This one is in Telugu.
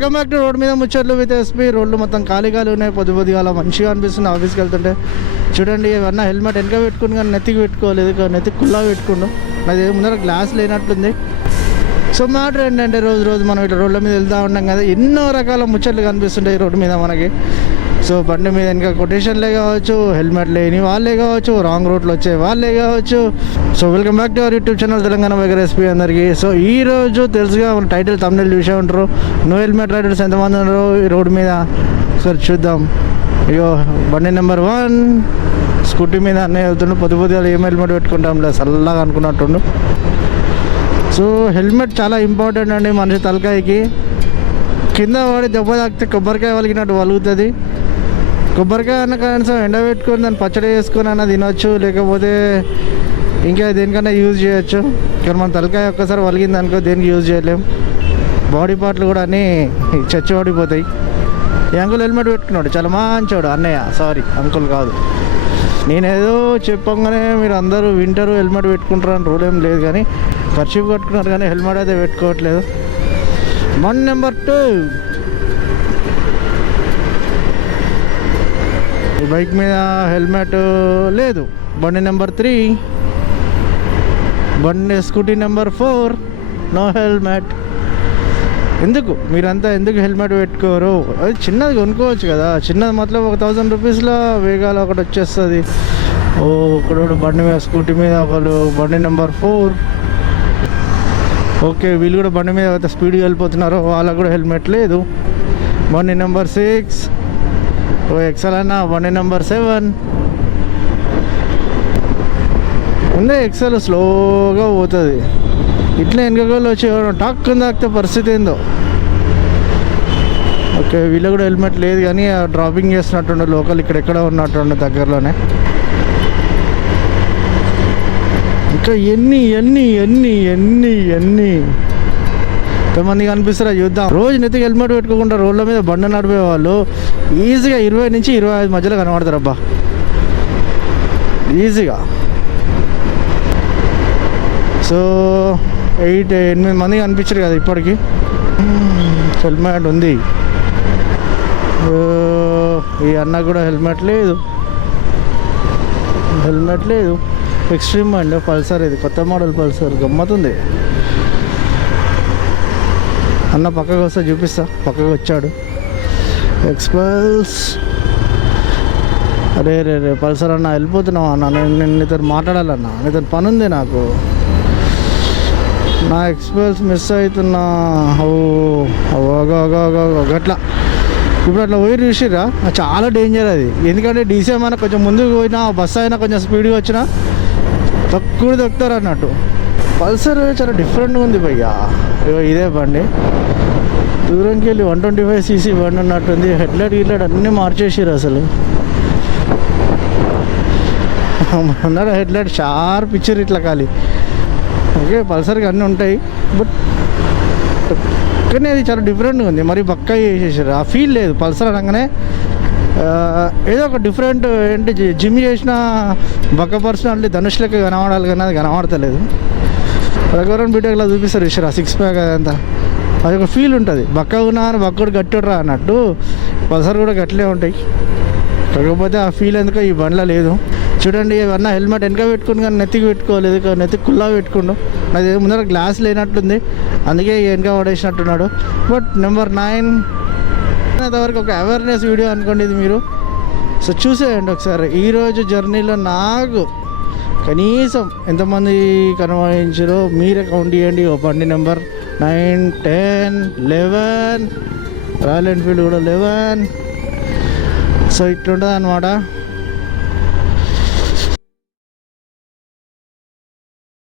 వెల్కమ్ బ్యాక్ టు రోడ్ మీద ముచ్చట్లు విత్ ఎస్పీ. రోడ్లు మొత్తం ఖాళీ ఉన్నాయి, పొద్దుగా అలా మంచిగా అనిపిస్తుంది ఆఫీస్కి వెళ్తుంటే. చూడండి ఏమన్నా హెల్మెట్ వెనక పెట్టుకుని కానీ నెత్తికి పెట్టుకోలేదు, నెత్తికి కుల్లా పెట్టుకుండు. నాది ముందర గ్లాస్ లేనట్లుంది. సో మ్యాటర్ ఏంటంటే రోజు మనం ఇట్లా రోడ్ల మీద వెళ్తూ ఉంటాం కదా, ఎన్నో రకాల ముచ్చట్లు కనిపిస్తుంటాయి రోడ్డు మీద మనకి. సో బండి మీద ఇంకా కొటేషన్లే కావచ్చు, హెల్మెట్ లేని వాళ్ళే కావచ్చు, రాంగ్ రూట్లో వచ్చే వాళ్ళే కావచ్చు. So welcome back to our YouTube channel Telangana biker SP అందరికీ. సో ఈ రోజు తెలుసుగా మన టైటిల్ తమిళ చూసే ఉంటారు, నో హెల్మెట్ రైడర్స్ ఎంతమంది ఉన్నారు ఈ రోడ్డు మీద. సరే చూద్దాం. ఇగో బండి నెంబర్ 1 స్కూటీ మీద అన్నీ వెళ్తుండు. పొద్దుగా ఏం హెల్మెట్ పెట్టుకుంటాంలే చల్లగా అనుకున్నట్టుండు. సో హెల్మెట్ చాలా ఇంపార్టెంట్ అండి మనిషి తలకాయకి. కింద వాడి దెబ్బ తాకితే కొబ్బరికాయ వలిగినట్టు వలుగుతుంది. కొబ్బరికాయ అన్న కనీసం ఎండబెట్టుకొని దాన్ని పచ్చడి వేసుకొని అన్న తినొచ్చు, లేకపోతే ఇంకా దేనికన్నా యూజ్ చేయొచ్చు. కానీ మన తలకాయ ఒక్కసారి వలిగింది అనుకో దేనికి యూజ్ చేయలేం. బాడీ పార్ట్లు కూడా అన్నీ చచ్చి పడిపోతాయి. ఈ అంకుల్ హెల్మెట్ పెట్టుకున్నాడు, చాలా మంచోడు అన్నయ్య. సారీ అంకుల్ కాదు, నేనేదో చెప్పంగానే మీరు అందరూ వింటారు హెల్మెట్ పెట్టుకుంటారు అని రూల్ ఏం లేదు. కానీ ఖర్చు కట్టుకున్నారు కానీ హెల్మెట్ అయితే పెట్టుకోవట్లేదు. బండి నెంబర్ 2 ఈ బైక్ మీద హెల్మెట్ లేదు. బండి నెంబర్ 3 బండి స్కూటీ నెంబర్ 4 నో హెల్మెట్. ఎందుకు మీరంతా ఎందుకు హెల్మెట్ పెట్టుకోరు? అది చిన్నది కొనుక్కోవచ్చు కదా, చిన్నది మొత్తం 1000 రూపీస్లో వేగాలు ఒకటి వచ్చేస్తుంది. ఒకడు బండి మీద స్కూటీ మీద, ఒకడు బండి నెంబర్ 4. ఓకే వీళ్ళు కూడా బండి మీద అయితే స్పీడ్గా వెళ్ళిపోతున్నారు, వాళ్ళకు కూడా హెల్మెట్ లేదు. బండి నెంబర్ 6 ఎక్సెల్ అన్న. బండి నెంబర్ 7 ఉంది ఎక్సెల్, స్లోగా పోతుంది. ఇట్లా వెనకగోళ్ళు వచ్చి టాక్కుని తాకితే పరిస్థితి ఏందో. ఓకే వీళ్ళు కూడా హెల్మెట్ లేదు కానీ డ్రాపింగ్ చేస్తున్నట్టుండే లోకల్ ఇక్కడెక్కడ ఉన్నట్టుండే దగ్గరలోనే. ఇంకా ఎన్ని ఎంతమంది కనిపిస్తారా చూద్దాం. రోజు నెత్తికి హెల్మెట్ పెట్టుకోకుండా రోడ్ల మీద బండి నడిపే వాళ్ళు ఈజీగా 20 నుంచి 25 మధ్యలో కనబడతారు అబ్బా, ఈజీగా. సో 8 మంది కనిపించారు కదా ఇప్పటికి. హెల్మెట్ ఉంది. ఈ అన్న కూడా హెల్మెట్ లేదు. ఎక్స్ట్రీమ్ అండి పల్సర్, ఇది కొత్త మోడల్ పల్సర్, గమ్మతుంది. అన్న పక్కకు వస్తే చూపిస్తా. పక్కకు వచ్చాడు ఎక్స్పల్స్. అరే పల్సర్ అన్న వెళ్ళిపోతున్నావు అన్న, నేను నీతో మాట్లాడాలన్నా, నీతో పని ఉంది నాకు. నా ఎక్స్పల్స్ మిస్ అవుతున్నా. గట్లా ఇప్పుడు అట్లా పోయి చూసిరా, చాలా డేంజర్ అది. ఎందుకంటే డీసీఎం అయినా కొంచెం ముందుకు పోయినా, బస్సు అయినా కొంచెం స్పీడ్గా వచ్చినా దొక్కుతారు అన్నట్టు. పల్సర్ చాలా డిఫరెంట్గా ఉంది భయ్యా. ఇదే బండి దూరంకి వెళ్ళి 125cc బండి ఉన్నట్టుంది. హెడ్లైట్ అన్నీ మార్చేసారు అసలు. ముందర హెడ్లైట్ షార్ప్ ఇచ్చారు ఇట్లా ఖాళీ. ఓకే పల్సర్కి అన్నీ ఉంటాయి, బట్ కానీ అది చాలా డిఫరెంట్గా ఉంది. మరి బక్క చేసేసారు, ఆ ఫీల్ లేదు. పల్సర్ అనగానే ఏదో ఒక డిఫరెంట్ ఏంటి, జిమ్ చేసిన బక్క పర్సనాలిటీ ధనుష్ లెక్క కనబడాలి కానీ అది కనబడతలేదు. రఘువరన్ బీటెక్లా చూపిస్తారు ఇష్టరా 6 ప్యాక్ అదంతా, అది ఒక ఫీల్ ఉంటుంది. బక్క ఉన్నా అని బక్కడు గట్టిరా అన్నట్టు పల్సర్ కూడా గట్లే ఉంటాయి. కాకపోతే ఆ ఫీల్ ఎందుకో ఈ బండ్లో లేదు. చూడండి అన్న హెల్మెట్ వెనక పెట్టుకుని కానీ నెత్తికి పెట్టుకోలేదు, నెత్తికి కుల్లా పెట్టుకుండు. అది ముందర గ్లాస్ లేనట్టుంది, అందుకే వెనక పడేసినట్టున్నాడు. బట్ నెంబర్ 9 అంతవరకు ఒక అవేర్నెస్ వీడియో అనుకోండి ఇది మీరు. సో చూసేయండి ఒకసారి. ఈరోజు జర్నీలో నాకు కనీసం ఎంతమంది కనుమరించారో మీరే కౌంట్ చేయండి. బండి నెంబర్ 9, 10, 11, రాయల్ ఎన్ఫీల్డ్ కూడా 11. సో ఇట్లుంటుంది అనమాట.